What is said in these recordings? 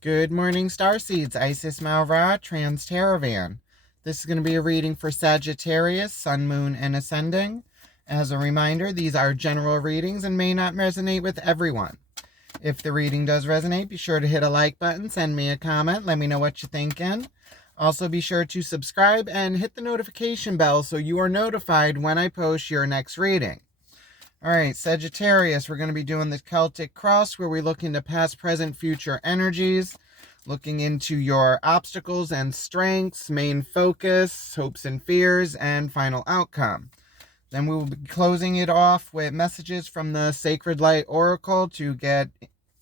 Good morning, Starseeds. Isis Malra, Trans Teravan. This is going to be a reading for Sagittarius, Sun, Moon, and Ascending. As a reminder, these are general readings and may not resonate with everyone. If the reading does resonate, be sure to hit a like button, send me a comment, let me know what you're thinking. Also, be sure to subscribe and hit the notification bell so you are notified when I post your next reading. All right, Sagittarius, we're going to be doing the Celtic Cross where we look into past, present, future energies, looking into your obstacles and strengths, main focus, hopes and fears, and final outcome. Then we will be closing it off with messages from the Sacred Light Oracle to get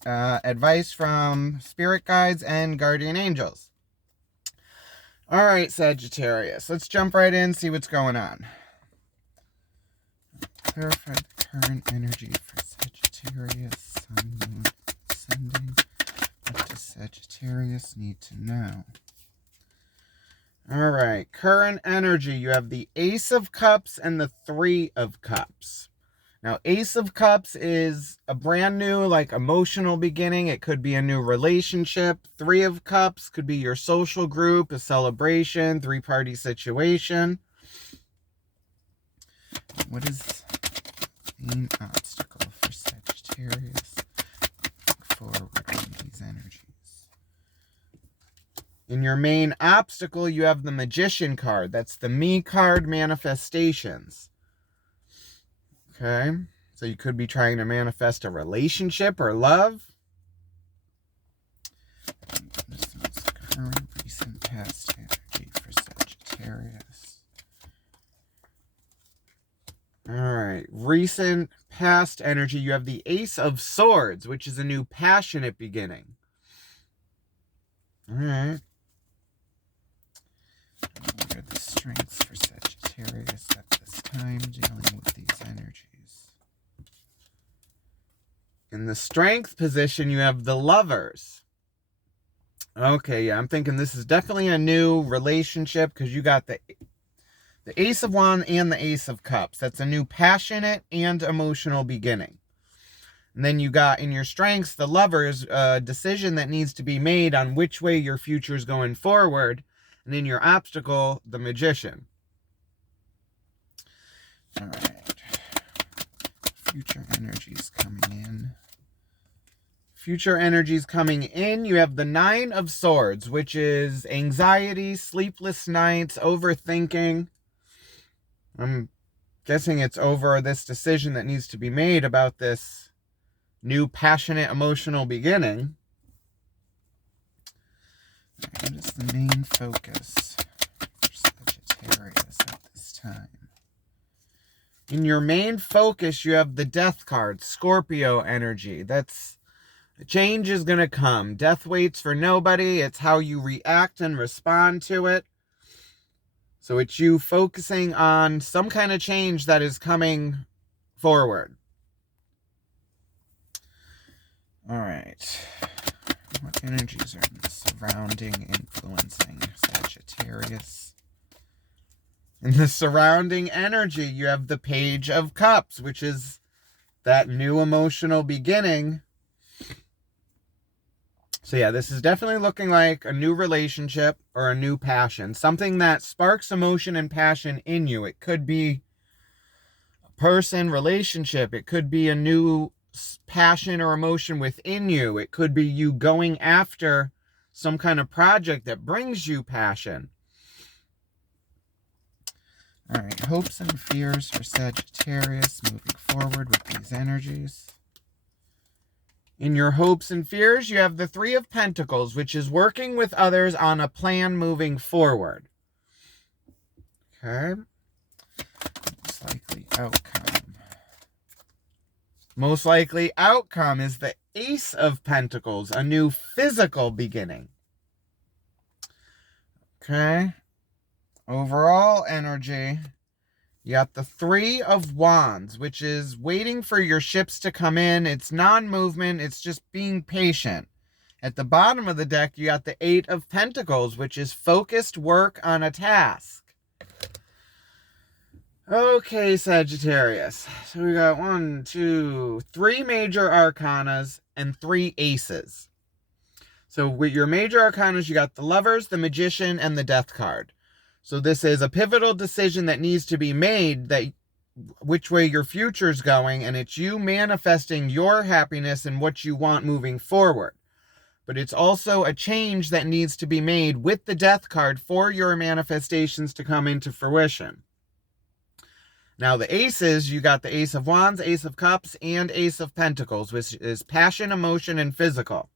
advice from spirit guides and guardian angels. All right, Sagittarius, let's jump right in, see what's going on. Clarify the current energy for Sagittarius, Sun, Moon, Ascending. What does Sagittarius need to know? All right, current energy. You have the Ace of Cups and the Three of Cups. Now, Ace of Cups is a brand new, emotional beginning. It could be a new relationship. Three of Cups could be your social group, a celebration, three-party situation. What is main obstacle for Sagittarius? Look forward in these energies. In your main obstacle, you have the Magician card. That's the Me card, manifestations. Okay, so you could be trying to manifest a relationship or love. This is current, recent, past energy for Sagittarius. All right, recent, past energy. You have the Ace of Swords, which is a new passionate beginning. All right. What are the strengths for Sagittarius at this time dealing with these energies? In the strength position, you have the Lovers. Okay, yeah, I'm thinking this is definitely a new relationship because you got the Ace of Wands and the Ace of Cups. That's a new passionate and emotional beginning. And then you got in your strengths, the Lovers, a decision that needs to be made on which way your future is going forward. And in your obstacle, the Magician. All right. Future energies coming in. Future energies coming in. You have the Nine of Swords, which is anxiety, sleepless nights, overthinking. I'm guessing it's over this decision that needs to be made about this new passionate emotional beginning. What is the main focus for Sagittarius at this time? In your main focus, you have the Death card, Scorpio energy. That's change is going to come. Death waits for nobody. It's how you react and respond to it. So it's you focusing on some kind of change that is coming forward. All right. What energies are surrounding, influencing Sagittarius? In the surrounding energy, you have the Page of Cups, which is that new emotional beginning. So yeah, this is definitely looking like a new relationship or a new passion. Something that sparks emotion and passion in you. It could be a person, relationship. It could be a new passion or emotion within you. It could be you going after some kind of project that brings you passion. All right, hopes and fears for Sagittarius moving forward with these energies. In your hopes and fears, you have the Three of Pentacles, which is working with others on a plan moving forward. Okay. Most likely outcome. Most likely outcome is the Ace of Pentacles, a new physical beginning. Okay. Overall energy. You got the Three of Wands, which is waiting for your ships to come in. It's non-movement. It's just being patient. At the bottom of the deck, you got the Eight of Pentacles, which is focused work on a task. Okay, Sagittarius. So we got 3 major arcanas and 3 aces. So with your major arcanas, you got the Lovers, the Magician, and the Death card. So this is a pivotal decision that needs to be made, that which way your future's going, and it's you manifesting your happiness and what you want moving forward. But it's also a change that needs to be made with the Death card for your manifestations to come into fruition. Now the aces, you got the Ace of Wands, Ace of Cups, and Ace of Pentacles, which is passion, emotion, and physical.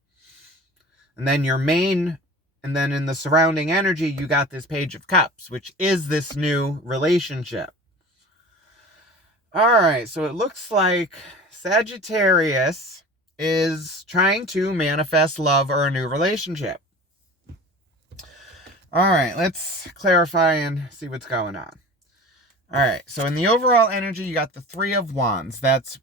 And then your main, and then in the surrounding energy, you got this Page of Cups, which is this new relationship. All right, so it looks like Sagittarius is trying to manifest love or a new relationship. All right, let's clarify and see what's going on. All right, so in the overall energy, you got the Three of Wands. That's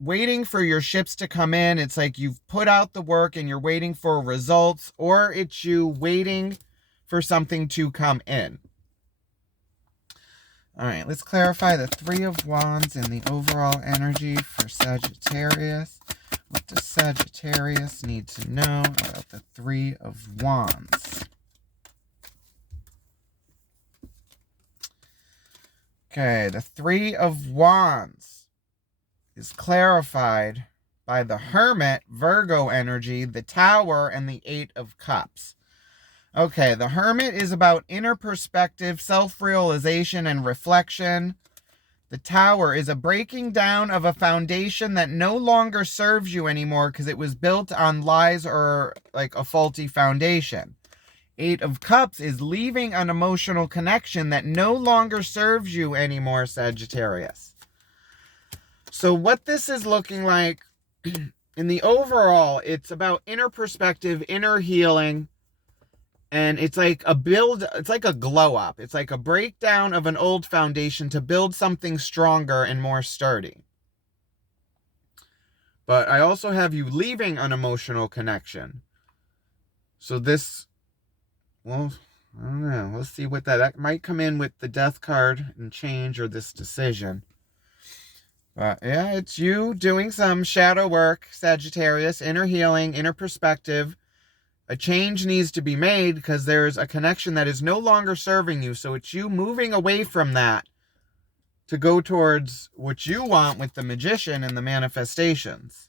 waiting for your ships to come in. It's like you've put out the work and you're waiting for results, or it's you waiting for something to come in. All right, let's clarify the Three of Wands and the overall energy for Sagittarius. What does Sagittarius need to know about the Three of Wands? Okay, the Three of Wands is clarified by the Hermit, Virgo energy, the Tower, and the Eight of Cups. Okay, the Hermit is about inner perspective, self-realization, and reflection. The Tower is a breaking down of a foundation that no longer serves you anymore because it was built on lies or like a faulty foundation. Eight of Cups is leaving an emotional connection that no longer serves you anymore, Sagittarius. So what this is looking like in the overall, it's about inner perspective, inner healing, and it's like a build, it's like a glow up. It's like a breakdown of an old foundation to build something stronger and more sturdy. But I also have you leaving an emotional connection. So this, well, I don't know. Let's see what that might come in with the Death card and change or this decision. But yeah, it's you doing some shadow work, Sagittarius, inner healing, inner perspective. A change needs to be made because there's a connection that is no longer serving you. So it's you moving away from that to go towards what you want with the Magician and the manifestations.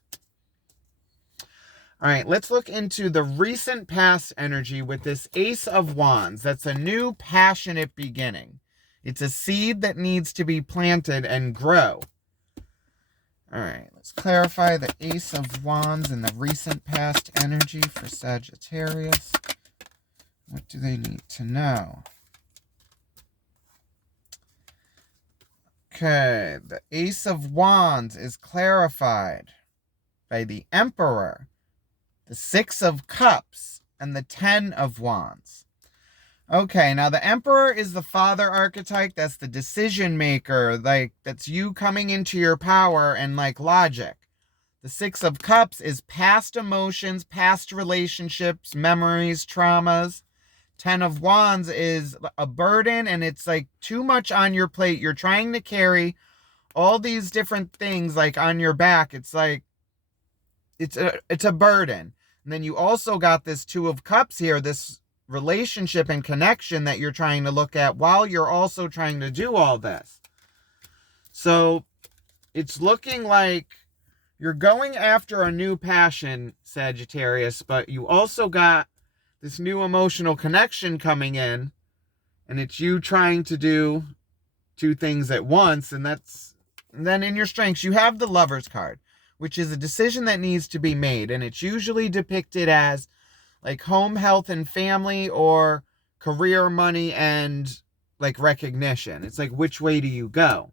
All right, let's look into the recent past energy with this Ace of Wands. That's a new passionate beginning. It's a seed that needs to be planted and grow. All right, let's clarify the Ace of Wands and the recent past energy for Sagittarius. What do they need to know? Okay, the Ace of Wands is clarified by the Emperor, the Six of Cups, and the Ten of Wands. Okay, now the Emperor is the father archetype. That's the decision maker. Like, that's you coming into your power and like logic. The Six of Cups is past emotions, past relationships, memories, traumas. Ten of Wands is a burden, and it's like too much on your plate. You're trying to carry all these different things like on your back. It's like, it's a burden. And then you also got this Two of Cups here, this relationship and connection that you're trying to look at while you're also trying to do all this. So it's looking like you're going after a new passion, Sagittarius, but you also got this new emotional connection coming in, and it's you trying to do two things at once. And then in your strengths, you have the Lovers card, which is a decision that needs to be made. And it's usually depicted as like home, health, and family, or career, money, and like recognition. It's like, which way do you go?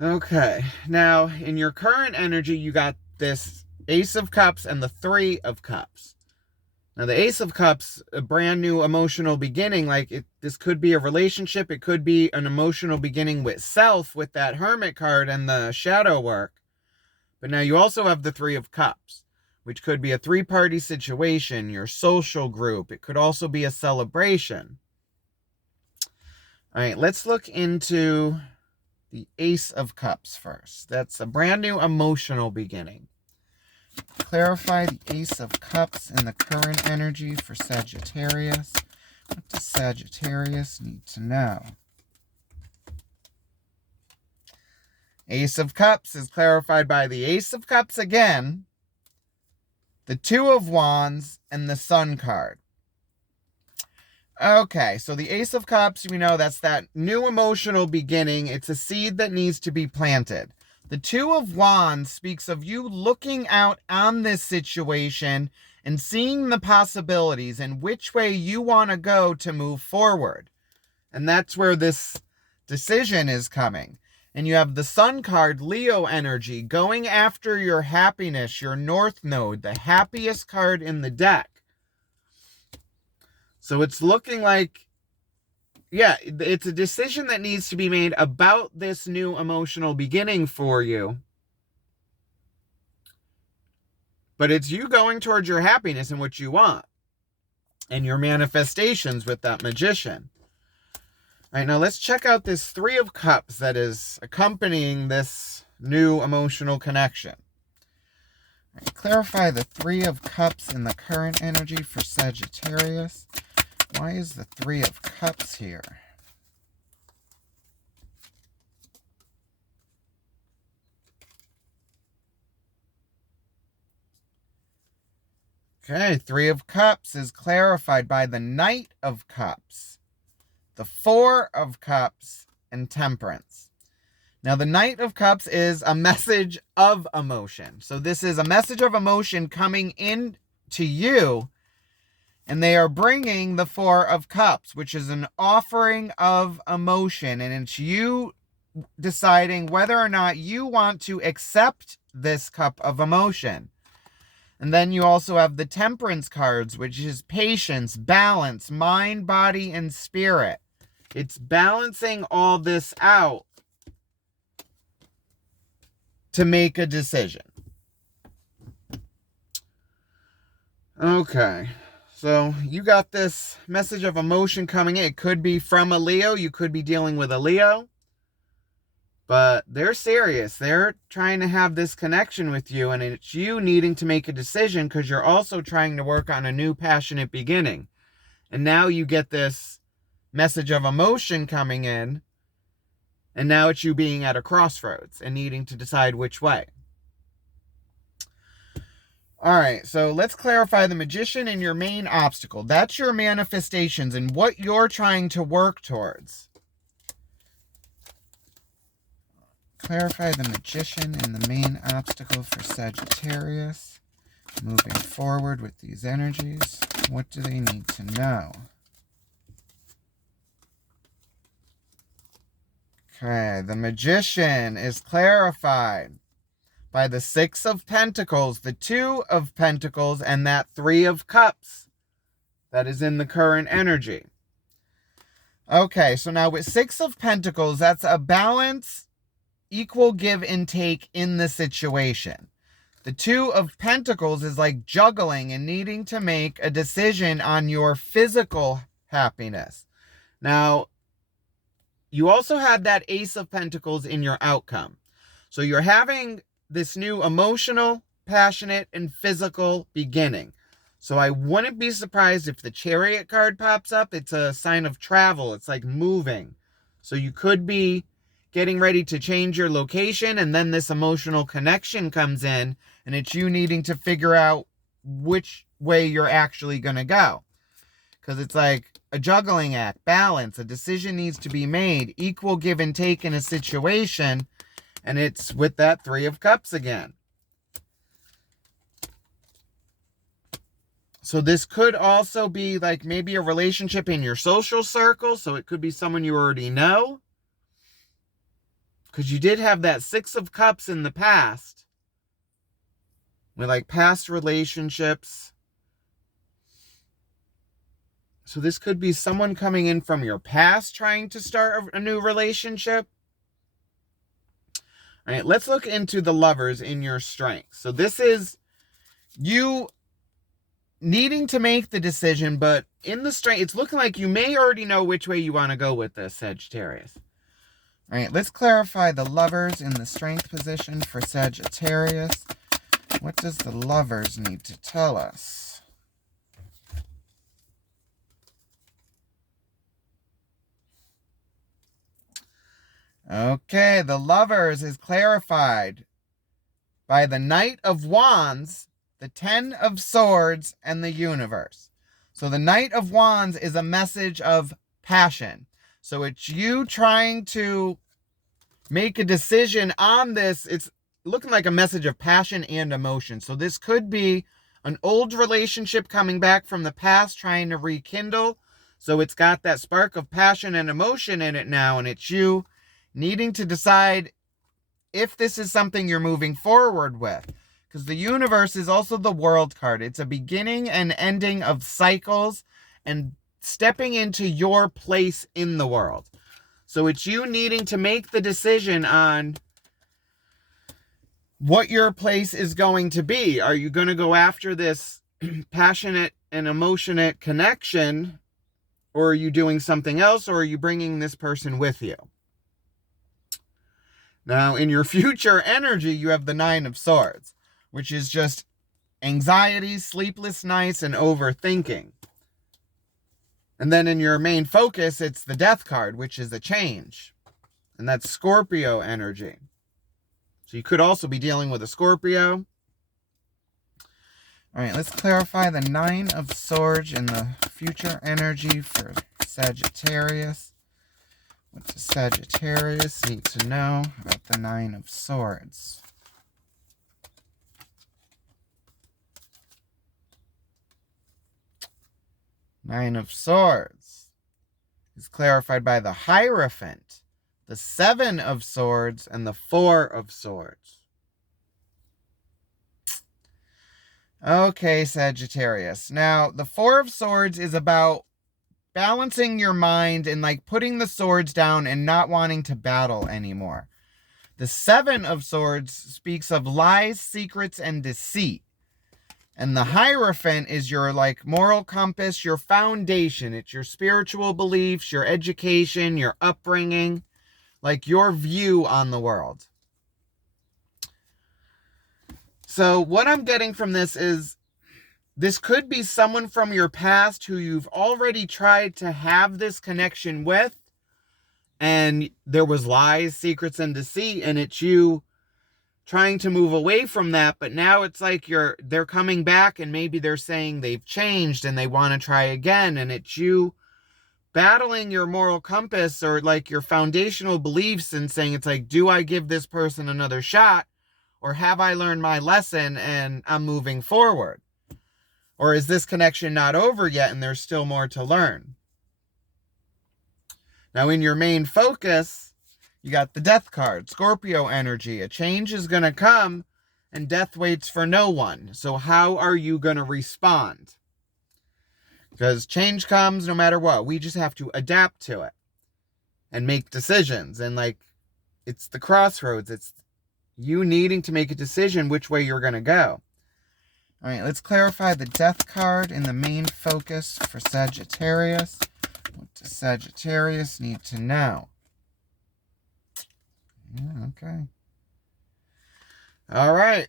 Okay, now in your current energy, you got this Ace of Cups and the Three of Cups. Now the Ace of Cups, a brand new emotional beginning. Like this could be a relationship. It could be an emotional beginning with self with that Hermit card and the shadow work. But now you also have the Three of Cups, which could be a three-party situation, your social group. It could also be a celebration. All right, let's look into the Ace of Cups first. That's a brand new emotional beginning. Clarify the Ace of Cups in the current energy for Sagittarius. What does Sagittarius need to know? Ace of Cups is clarified by the Ace of Cups again, the Two of Wands, and the Sun card. Okay, so the Ace of Cups, we know that's that new emotional beginning. It's a seed that needs to be planted. The Two of Wands speaks of you looking out on this situation and seeing the possibilities and which way you want to go to move forward. And that's where this decision is coming. And you have the Sun card, Leo energy, going after your happiness, your North Node, the happiest card in the deck. So it's looking like, yeah, it's a decision that needs to be made about this new emotional beginning for you. But it's you going towards your happiness and what you want. And your manifestations with that Magician. All right, now let's check out this Three of Cups that is accompanying this new emotional connection. All right, clarify the Three of Cups in the current energy for Sagittarius. Why is the Three of Cups here? Okay, Three of Cups is clarified by the Knight of Cups, the Four of Cups, and Temperance. Now, the Knight of Cups is a message of emotion. So this is a message of emotion coming in to you. And they are bringing the Four of Cups, which is an offering of emotion. And it's you deciding whether or not you want to accept this cup of emotion. And then you also have the Temperance cards, which is patience, balance, mind, body, and spirit. It's balancing all this out to make a decision. Okay. So you got this message of emotion coming in. It could be from a Leo. You could be dealing with a Leo. But they're serious. They're trying to have this connection with you. And it's you needing to make a decision because you're also trying to work on a new passionate beginning. And now you get this message of emotion coming in. And now it's you being at a crossroads and needing to decide which way. All right, so let's clarify the Magician and your main obstacle. That's your manifestations and what you're trying to work towards. Clarify the Magician and the main obstacle for Sagittarius. Moving forward with these energies. What do they need to know? Okay, the Magician is clarified by the Six of Pentacles, the Two of Pentacles, and that Three of Cups that is in the current energy. Okay, so now with Six of Pentacles, that's a balance, equal give and take in the situation. The Two of Pentacles is like juggling and needing to make a decision on your physical happiness. Now, you also had that Ace of Pentacles in your outcome. So you're having this new emotional, passionate, and physical beginning. So I wouldn't be surprised if the Chariot card pops up. It's a sign of travel. It's like moving. So you could be getting ready to change your location, and then this emotional connection comes in, and it's you needing to figure out which way you're actually going to go. Because it's like a juggling act, balance, a decision needs to be made, equal give and take in a situation. And it's with that Three of Cups again. So this could also be like maybe a relationship in your social circle. So it could be someone you already know. Because you did have that Six of Cups in the past. With like past relationships. So this could be someone coming in from your past trying to start a new relationship. All right, let's look into the Lovers in your strength. So this is you needing to make the decision, but in the strength, it's looking like you may already know which way you want to go with this, Sagittarius. All right, let's clarify the Lovers in the Strength position for Sagittarius. What does the Lovers need to tell us? Okay, the Lovers is clarified by the Knight of Wands, the Ten of Swords, and the Universe. So the Knight of Wands is a message of passion. So it's you trying to make a decision on this. It's looking like a message of passion and emotion. So this could be an old relationship coming back from the past, trying to rekindle. So it's got that spark of passion and emotion in it now, and it's you needing to decide if this is something you're moving forward with. Because the Universe is also the World card. It's a beginning and ending of cycles and stepping into your place in the world. So it's you needing to make the decision on what your place is going to be. Are you going to go after this passionate and emotionate connection, or are you doing something else, or are you bringing this person with you? Now, in your future energy, you have the Nine of Swords, which is just anxiety, sleepless nights, and overthinking. And then in your main focus, it's the Death card, which is a change. And that's Scorpio energy. So you could also be dealing with a Scorpio. All right, let's clarify the Nine of Swords in the future energy for Sagittarius. What does Sagittarius need to know about the Nine of Swords? Nine of Swords is clarified by the Hierophant, the Seven of Swords, and the Four of Swords. Okay, Sagittarius. Now, the Four of Swords is about balancing your mind and like putting the swords down and not wanting to battle anymore. The Seven of Swords speaks of lies, secrets, and deceit. And the Hierophant is your like moral compass, your foundation. It's your spiritual beliefs, your education, your upbringing, like your view on the world. So what I'm getting from this is this could be someone from your past who you've already tried to have this connection with, and there was lies, secrets, and deceit, and it's you trying to move away from that, but now it's like they're coming back, and maybe they're saying they've changed and they want to try again, and it's you battling your moral compass or like your foundational beliefs and saying it's like, do I give this person another shot, or have I learned my lesson and I'm moving forward? Or is this connection not over yet and there's still more to learn? Now, in your main focus, you got the Death card, Scorpio energy. A change is going to come and death waits for no one. So how are you going to respond? Because change comes no matter what. We just have to adapt to it and make decisions. And like, it's the crossroads. It's you needing to make a decision which way you're going to go. All right, let's clarify the Death card in the main focus for Sagittarius. What does Sagittarius need to know? Yeah, okay. All right.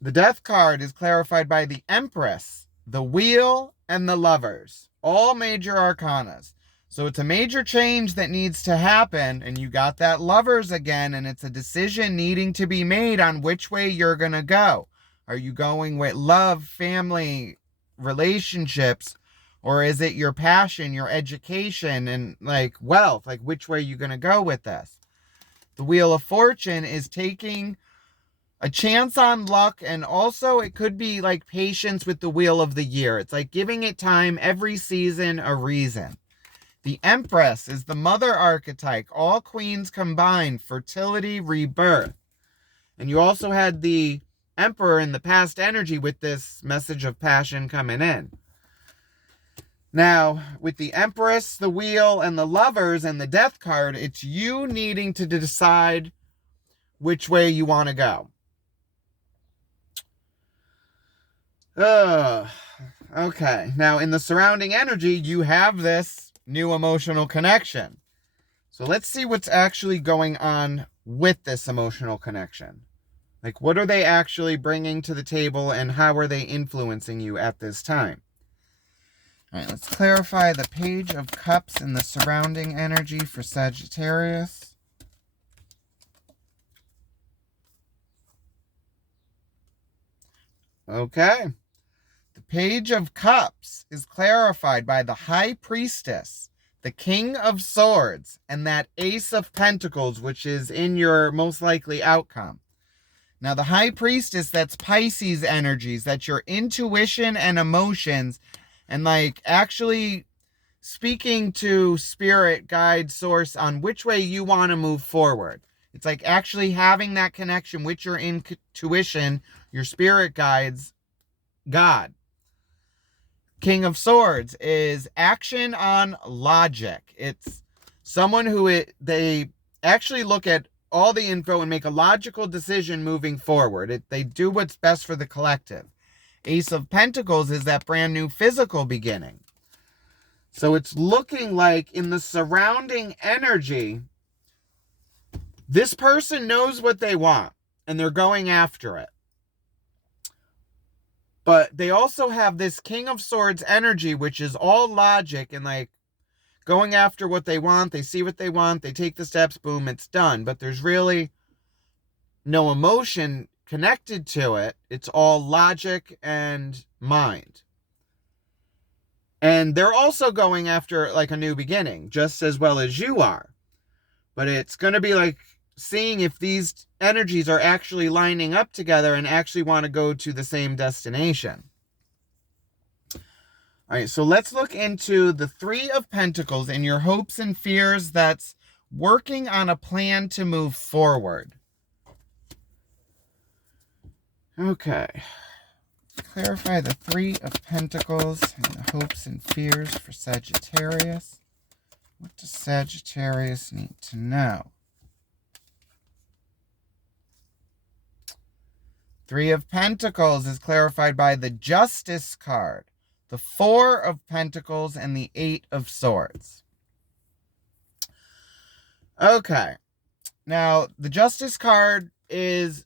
The Death card is clarified by the Empress, the Wheel, and the Lovers. All major arcanas. So it's a major change that needs to happen, and you got that Lovers again, and it's a decision needing to be made on which way you're going to go. Are you going with love, family, relationships, or is it your passion, your education, and like wealth? Like, which way are you going to go with this? The Wheel of Fortune is taking a chance on luck, and also it could be like patience with the Wheel of the Year. It's like giving it time, every season a reason. The Empress is the mother archetype, all queens combined, fertility, rebirth. And you also had the Emperor in the past energy with this message of passion coming in. Now, with the Empress, the Wheel, and the Lovers, and the Death card, it's you needing to decide which way you want to go. Okay. Now, in the surrounding energy, you have this new emotional connection. So let's see what's actually going on with this emotional connection. Like, what are they actually bringing to the table, and how are they influencing you at this time? All right, let's clarify the Page of Cups and the surrounding energy for Sagittarius. Okay. The Page of Cups is clarified by the High Priestess, the King of Swords, and that Ace of Pentacles, which is in your most likely outcome. Now, the High Priestess, that's Pisces energies. That's your intuition and emotions, and like actually speaking to spirit, guide, source on which way you want to move forward. It's like actually having that connection with your intuition, your spirit guides, God. King of Swords is action on logic. It's someone who they actually look at all the info and make a logical decision moving forward. They do what's best for the collective. Ace of Pentacles is that brand new physical beginning. So it's looking like in the surrounding energy, this person knows what they want and they're going after it. But they also have this King of Swords energy, which is all logic and like going after what they want. They see what they want. They take the steps. Boom, it's done. But there's really no emotion connected to it. It's all logic and mind. And they're also going after like a new beginning, just as well as you are. But it's going to be like seeing if these energies are actually lining up together and actually want to go to the same destination. All right, so let's look into the Three of Pentacles and your hopes and fears that's working on a plan to move forward. Okay. Clarify the Three of Pentacles and the hopes and fears for Sagittarius. What does Sagittarius need to know? Three of Pentacles is clarified by the Justice card, the Four of Pentacles, and the Eight of Swords. Okay. Now, the Justice card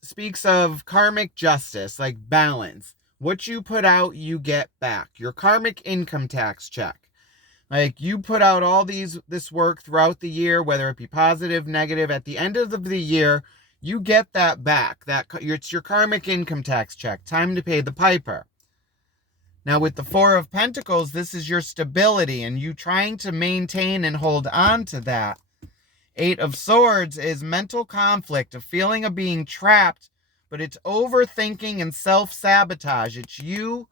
speaks of karmic justice, like balance. What you put out, you get back. Your karmic income tax check. Like, you put out all this work throughout the year, whether it be positive, negative, at the end of the year, you get that back. It's your karmic income tax check. Time to pay the piper. Now, with the Four of Pentacles, this is your stability and you trying to maintain and hold on to that. Eight of Swords is mental conflict, a feeling of being trapped, but it's overthinking and self-sabotage. It's you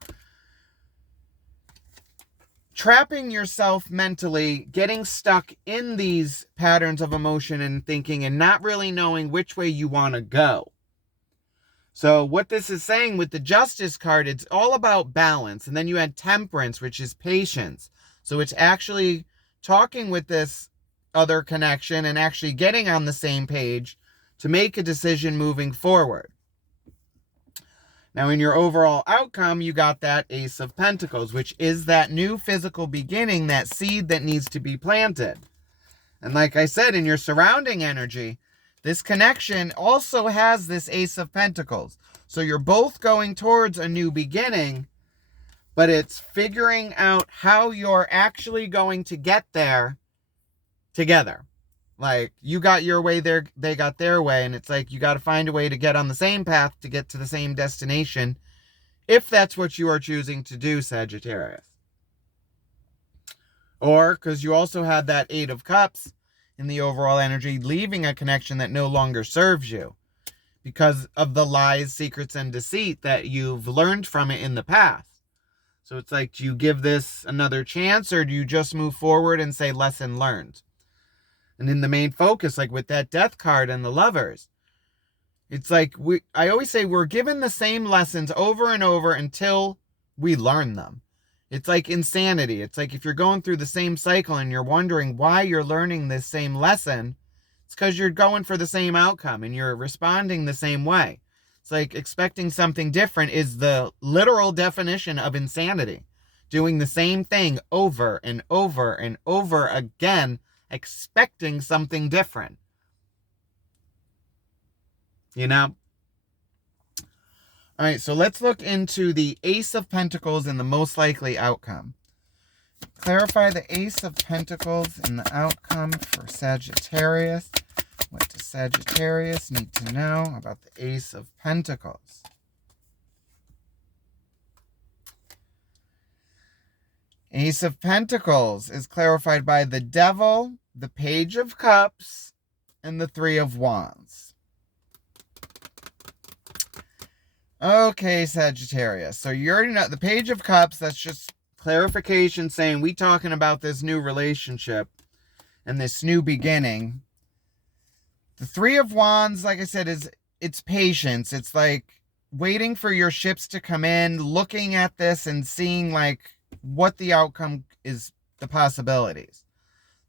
trapping yourself mentally, getting stuck in these patterns of emotion and thinking and not really knowing which way you want to go. So what this is saying with the Justice card, it's all about balance. And then you had Temperance, which is patience. So it's actually talking with this other connection and actually getting on the same page to make a decision moving forward. Now, in your overall outcome, you got that Ace of Pentacles, which is that new physical beginning, that seed that needs to be planted. And like I said, in your surrounding energy, this connection also has this Ace of Pentacles. So you're both going towards a new beginning, but it's figuring out how you're actually going to get there together. Like, you got your way, they got their way, and it's like you got to find a way to get on the same path to get to the same destination, if that's what you are choosing to do, Sagittarius. Or, because you also had that Eight of Cups in the overall energy, leaving a connection that no longer serves you because of the lies, secrets, and deceit that you've learned from it in the past. So it's like, do you give this another chance, or do you just move forward and say lesson learned? And in the main focus, like with that Death card and the Lovers, it's like I always say we're given the same lessons over and over until we learn them. It's like insanity. It's like if you're going through the same cycle and you're wondering why you're learning this same lesson, it's because you're going for the same outcome and you're responding the same way. It's like expecting something different is the literal definition of insanity. Doing the same thing over and over and over again, expecting something different. You know? All right, so let's look into the Ace of Pentacles and the most likely outcome. Clarify the Ace of Pentacles and the outcome for Sagittarius. What does Sagittarius need to know about the Ace of Pentacles? Ace of Pentacles is clarified by the Devil, the Page of Cups, and the Three of Wands. Okay, Sagittarius. So you already know the Page of Cups, that's just clarification saying we talking about this new relationship and this new beginning. The Three of Wands, like I said, it's patience. It's like waiting for your ships to come in, looking at this and seeing like what the outcome is, the possibilities.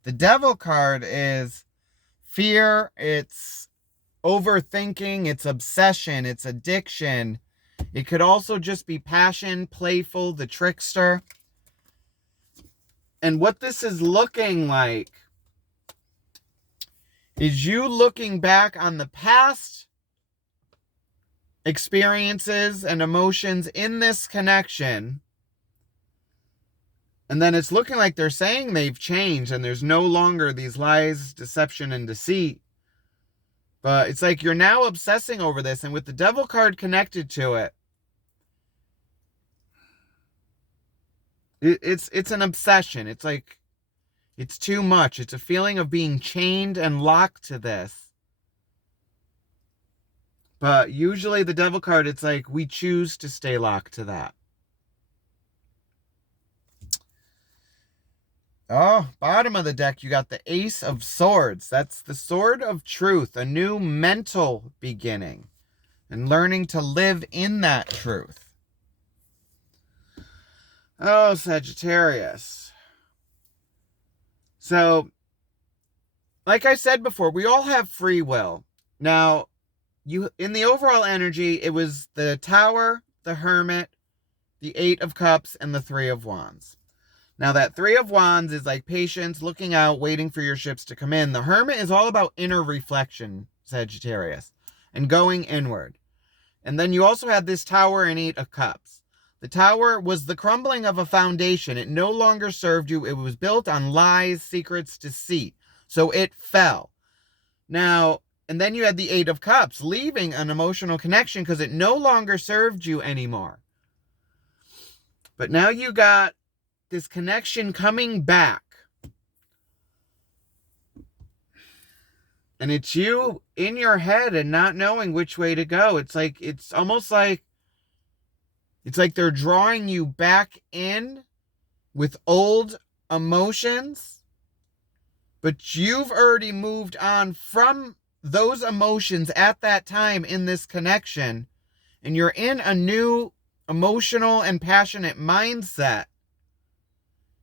The Devil card is fear, it's overthinking, it's obsession, it's addiction. It could also just be passion, playful, the trickster. And what this is looking like is you looking back on the past experiences and emotions in this connection. And then it's looking like they're saying they've changed and there's no longer these lies, deception, and deceit. But it's like you're now obsessing over this. And with the Devil card connected to it, it's an obsession. It's like, it's too much. It's a feeling of being chained and locked to this. But usually the Devil card, it's like we choose to stay locked to that. Oh, bottom of the deck, you got the Ace of Swords. That's the sword of truth, a new mental beginning, and learning to live in that truth. Oh, Sagittarius. So, like I said before, we all have free will. Now, in the overall energy, it was the Tower, the Hermit, the Eight of Cups, and the Three of Wands. Now, that Three of Wands is like patience, looking out, waiting for your ships to come in. The Hermit is all about inner reflection, Sagittarius, and going inward. And then you also had this Tower and Eight of Cups. The Tower was the crumbling of a foundation. It no longer served you. It was built on lies, secrets, deceit. So it fell. Now, and then you had the Eight of Cups, leaving an emotional connection because it no longer served you anymore. But now you got this connection coming back. And it's you in your head and not knowing which way to go. It's almost like they're drawing you back in with old emotions, but you've already moved on from those emotions at that time in this connection, and you're in a new emotional and passionate mindset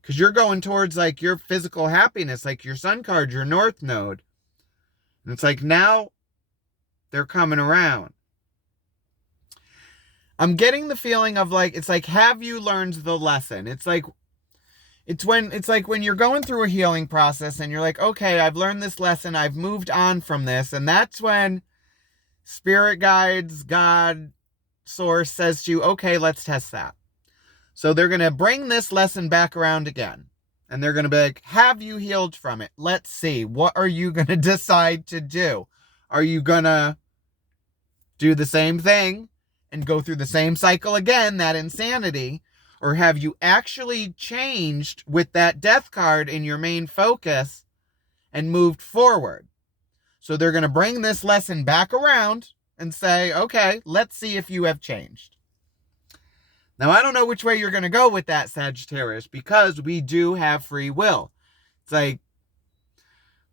because you're going towards like your physical happiness, like your Sun card, your North Node. And it's like now they're coming around. I'm getting the feeling of like, it's like, have you learned the lesson? It's like when you're going through a healing process and you're like, okay, I've learned this lesson. I've moved on from this. And that's when spirit guides, God, source says to you, okay, let's test that. So they're going to bring this lesson back around again. And they're going to be like, have you healed from it? Let's see. What are you going to decide to do? Are you going to do the same thing and go through the same cycle again, that insanity? Or have you actually changed with that Death card in your main focus and moved forward? So they're going to bring this lesson back around and say, okay, let's see if you have changed. Now, I don't know which way you're going to go with that, Sagittarius, because we do have free will. It's like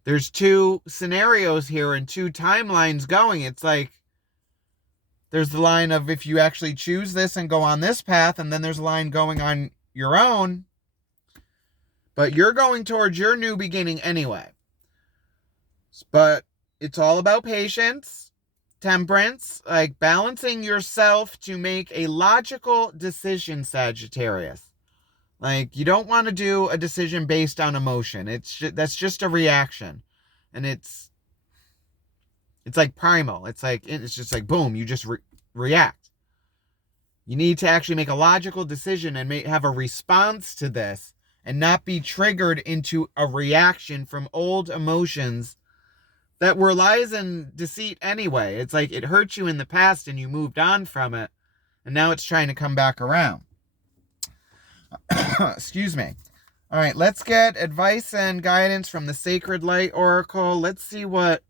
there's two scenarios here and two timelines going. It's like there's the line of if you actually choose this and go on this path, and then there's a line going on your own. But you're going towards your new beginning anyway. But it's all about patience, temperance, like balancing yourself to make a logical decision, Sagittarius. Like, you don't want to do a decision based on emotion. That's just a reaction. And it's like primal. It's just like, boom, you just react. You need to actually make a logical decision and have a response to this and not be triggered into a reaction from old emotions that were lies and deceit anyway. It's like it hurt you in the past and you moved on from it, and now it's trying to come back around. Excuse me. All right, let's get advice and guidance from the Sacred Light Oracle. Let's see what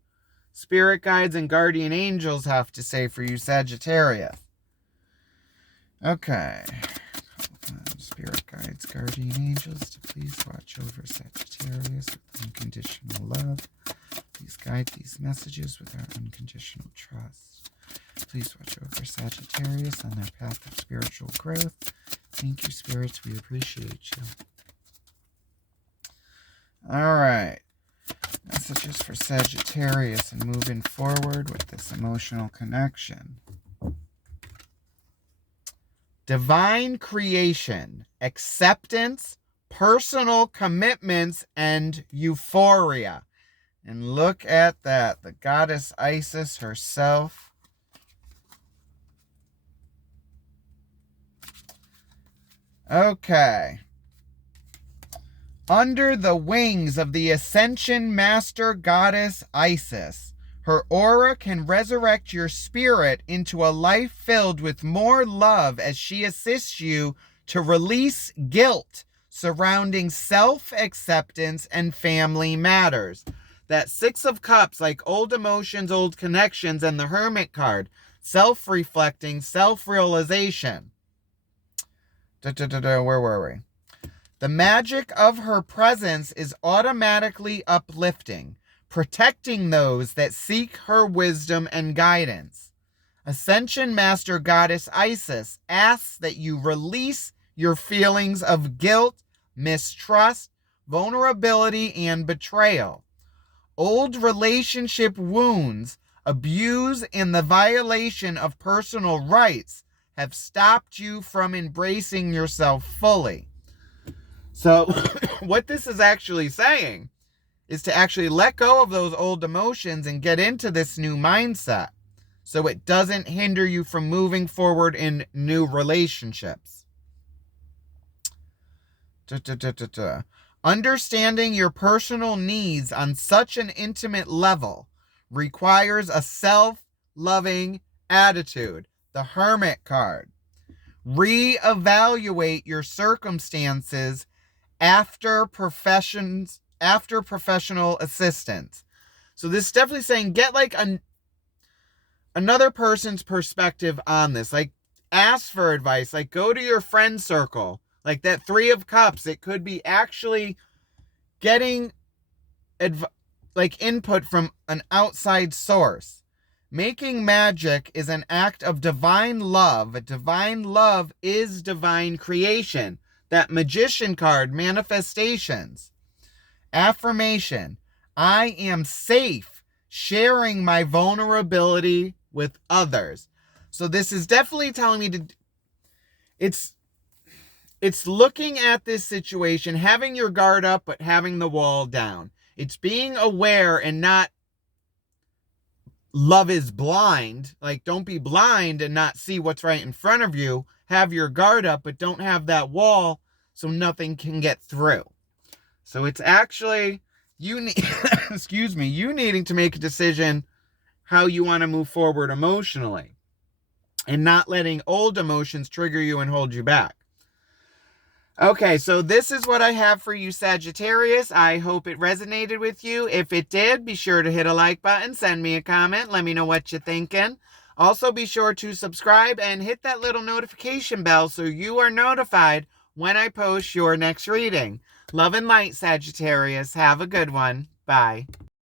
spirit guides and guardian angels have to say for you, Sagittarius. Okay. Spirit guides, guardian angels, to please watch over Sagittarius with unconditional love. Please guide these messages with our unconditional trust. Please watch over Sagittarius on their path of spiritual growth. Thank you, spirits. We appreciate you. All right. Messages for Sagittarius and moving forward with this emotional connection. Divine creation, acceptance, personal commitments, and euphoria. And look at that. The goddess Isis herself. Okay. Under the wings of the Ascension Master Goddess Isis, her aura can resurrect your spirit into a life filled with more love as she assists you to release guilt surrounding self-acceptance and family matters. That Six of Cups, like old emotions, old connections, and the Hermit card, self-reflecting, self-realization. Where were we? The magic of her presence is automatically uplifting, protecting those that seek her wisdom and guidance. Ascension Master Goddess Isis asks that you release your feelings of guilt, mistrust, vulnerability, and betrayal. Old relationship wounds, abuse, and the violation of personal rights have stopped you from embracing yourself fully. So what this is actually saying is to actually let go of those old emotions and get into this new mindset so it doesn't hinder you from moving forward in new relationships. Understanding your personal needs on such an intimate level requires a self-loving attitude. The Hermit card. Reevaluate your circumstances after professional assistance. So this is definitely saying get like another person's perspective on this. Like ask for advice. Like go to your friend circle. Like that Three of Cups. It could be actually getting input from an outside source. Making magic is an act of divine love. Divine love is divine creation. That Magician card, manifestations. Affirmation. I am safe sharing my vulnerability with others. So this is definitely telling me it's looking at this situation, having your guard up, but having the wall down. It's being aware and not love is blind. Like, don't be blind and not see what's right in front of you. Have your guard up, but don't have that wall so nothing can get through. So it's actually you needing to make a decision how you want to move forward emotionally and not letting old emotions trigger you and hold you back. Okay, so this is what I have for you, Sagittarius. I hope it resonated with you. If it did, be sure to hit a like button, send me a comment, let me know what you're thinking. Also, be sure to subscribe and hit that little notification bell so you are notified when I post your next reading. Love and light, Sagittarius. Have a good one. Bye.